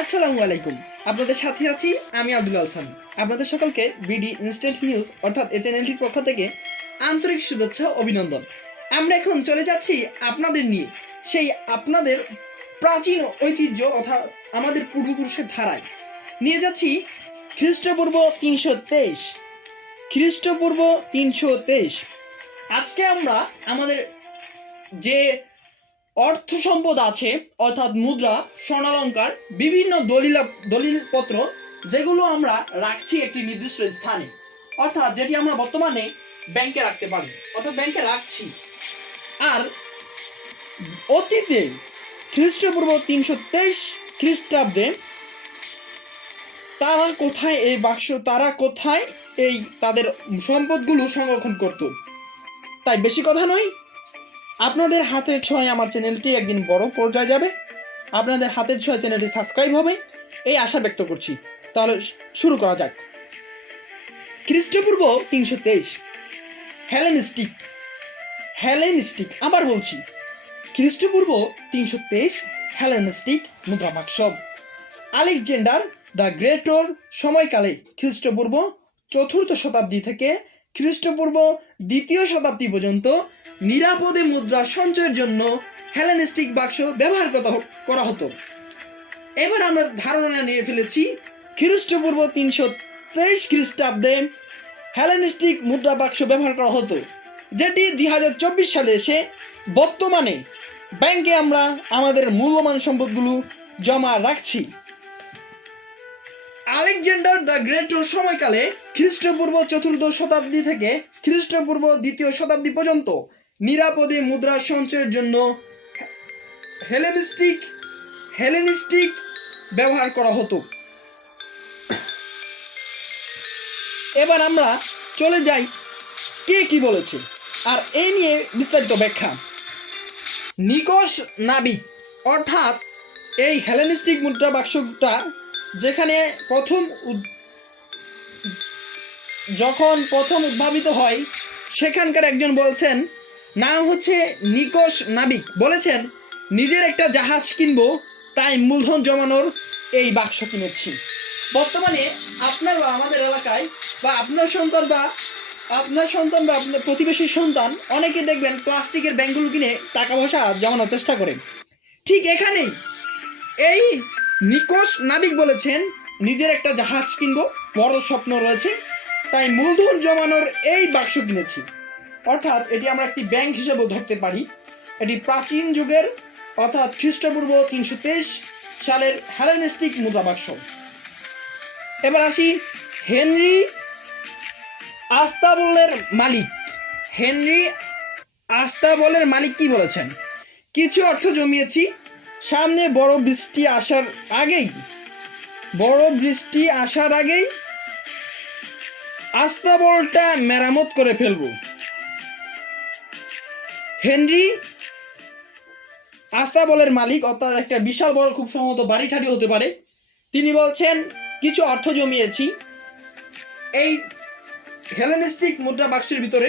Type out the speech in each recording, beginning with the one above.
আসসালামু আলাইকুম। আপনাদের সাথে আছি আমি আব্দুল আলসান। আপনাদের সকলকে বিডি ইনস্ট্যান্ট নিউজ অর্থাৎ এই চ্যানেলটির পক্ষ থেকে আন্তরিক শুভেচ্ছা অভিনন্দন। আমরা এখন চলে যাচ্ছি আপনাদের নিয়ে। সেই আপনাদের প্রাচীন ঐতিহ্য অর্থাৎ আমাদের পূর্বপুরুষের ধারায়। নিয়ে যাচ্ছি খ্রিস্টপূর্ব তিনশো তেইশ। খ্রিস্টপূর্ব তিনশো তেইশ। আজকে আমরা আমাদের যে অর্থ সম্পদ আছে, অর্থাৎ মুদ্রা, স্বর্ণালঙ্কার, বিভিন্ন দলিল, দলিলপত্র, যেগুলো আমরা রাখছি একটি নির্দিষ্ট স্থানে। অর্থাৎ যেটি আমরা বর্তমানে ব্যাংকে রাখতে পারি। অর্থাৎ ব্যাংকে রাখছি। আর অতীতে, খ্রিস্টপূর্ব তিনশো তেইশ খ্রিস্টাব্দে তারা কোথায়, এই বাক্স, তারা কোথায় এই তাদের সম্পদগুলো সংরক্ষণ করত? তাই বেশি কথা নয়। আপনাদের হাতের ছোঁয়ায় আমার চ্যানেলটি একদিন বড় পর্যায়ে যাবে। আপনাদের হাতের ছোঁয়া চ্যানেলটি সাবস্ক্রাইব হবে। এই আশা ব্যক্ত করছি। তাহলে শুরু করা যাক। খ্রিস্টপূর্ব তিনশো তেইশ। হেলেনিস্টিক। হেলেনিস্টিক, আবার বলছি। খ্রিস্টপূর্ব তিনশো তেইশ হেলেনিস্টিক মুদ্রাবাক্স। আলেকজান্ডার দ্য গ্রেটর সময়কালে খ্রিস্টপূর্ব চতুর্থ শতাব্দী থেকে খ্রিস্টপূর্ব দ্বিতীয় শতাব্দী পর্যন্ত নিরাপদে মুদ্রা সঞ্চয়ের জন্য হেলেনিস্টিক বাক্স ব্যবহার করা হতো। এবার আমরা ধারণা নিয়ে ফেলেছি খ্রিস্টপূর্ব তিনশো তেইশ খ্রিস্টাব্দে হেলেনিস্টিক মুদ্রা বাক্স ব্যবহার করা হতো, যেটি দুই হাজার চব্বিশ সালে এসে বর্তমানে ব্যাংকে আমরা আমাদের মূল্যবান সম্পদগুলো জমা রাখছি। আলেকজান্ডার দ্য গ্রেটর সময়কালে খ্রিস্টপূর্ব চতুর্থ শতাব্দী থেকে খ্রিস্টপূর্ব দ্বিতীয় শতাব্দী পর্যন্ত নিরাপদে মুদ্রা সঞ্চয়ের জন্য হেলেনিস্টিক হেলেনিস্টিক ব্যবহার করা হতো। এবার আমরা চলে যাই কে কি বলেছে। আর এই নিয়ে বিস্তারিত ব্যাখ্যা। নিকশ নাবিক, অর্থাৎ এই হেলেনিস্টিক মুদ্রা বাক্সটা যেখানে প্রথম যখন প্রথম উদ্ভাবিত হয়, সেখানকার একজন বলছেন নাম হচ্ছে নিকশ নাবিক। বলেছেন, নিজের একটা জাহাজ কিনব, তাই মূলধন জমানোর এই বাক্স কিনেছি। বর্তমানে আপনার বা আমাদের এলাকায় বা আপনার সন্তান বা আপনার সন্তান বা আপনার প্রতিবেশীর সন্তান অনেকে দেখবেন প্লাস্টিকের ব্যাগগুলো কিনে টাকা পয়সা জমানোর চেষ্টা করে। ঠিক এখানেই এই নিকোশ নাবিক বলেছেন, নিজের একটা জাহাজ কিনবো, বড় স্বপ্ন রয়েছে, তাই মূলধন জমানোর এই বাক্স কিনেছি। অর্থাৎ এটি আমরা একটি ব্যাংক হিসেবে ধরতে পারি। এটি প্রাচীন যুগের, অর্থাৎ খ্রিস্টপূর্ব তিনশো তেইশ সালের হেলেনিস্টিক মুদ্রা বাক্স এবার আসি হেনরি আস্তাবলের মালিক। হেনরি আস্তাবলের মালিক কি বলেছেন? কিছু অর্থ জমিয়েছি। সামনে বড় বৃষ্টি আসার আগেই, বড় বৃষ্টি আসার আগেই আস্তাবলটা মেরামত করে ফেলব। হেনরি আস্তাবলের মালিক, অর্থাৎ একটা বিশাল বড়, খুব সম্ভবত বাড়ি ঠাড়ি হতে পারে। তিনি বলছেন, কিছু অর্থ জমিয়েছি। এই হেলেনিস্টিক মুদ্রা বাক্সের ভিতরে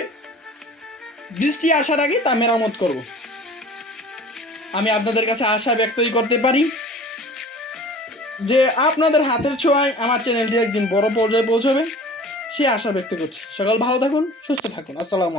বৃষ্টি আসার আগে তা মেরামত করব। আমি আপনাদের কাছে আশা ব্যক্তই করতে পারি যে আপনাদের হাতের ছোঁয়ায় আমার চ্যানেলটি একদিন বড় পর্যায়ে পৌঁছবে, সে আশা ব্যক্ত করছি। সকাল ভালো থাকুন, সুস্থ থাকুন। আসসালামু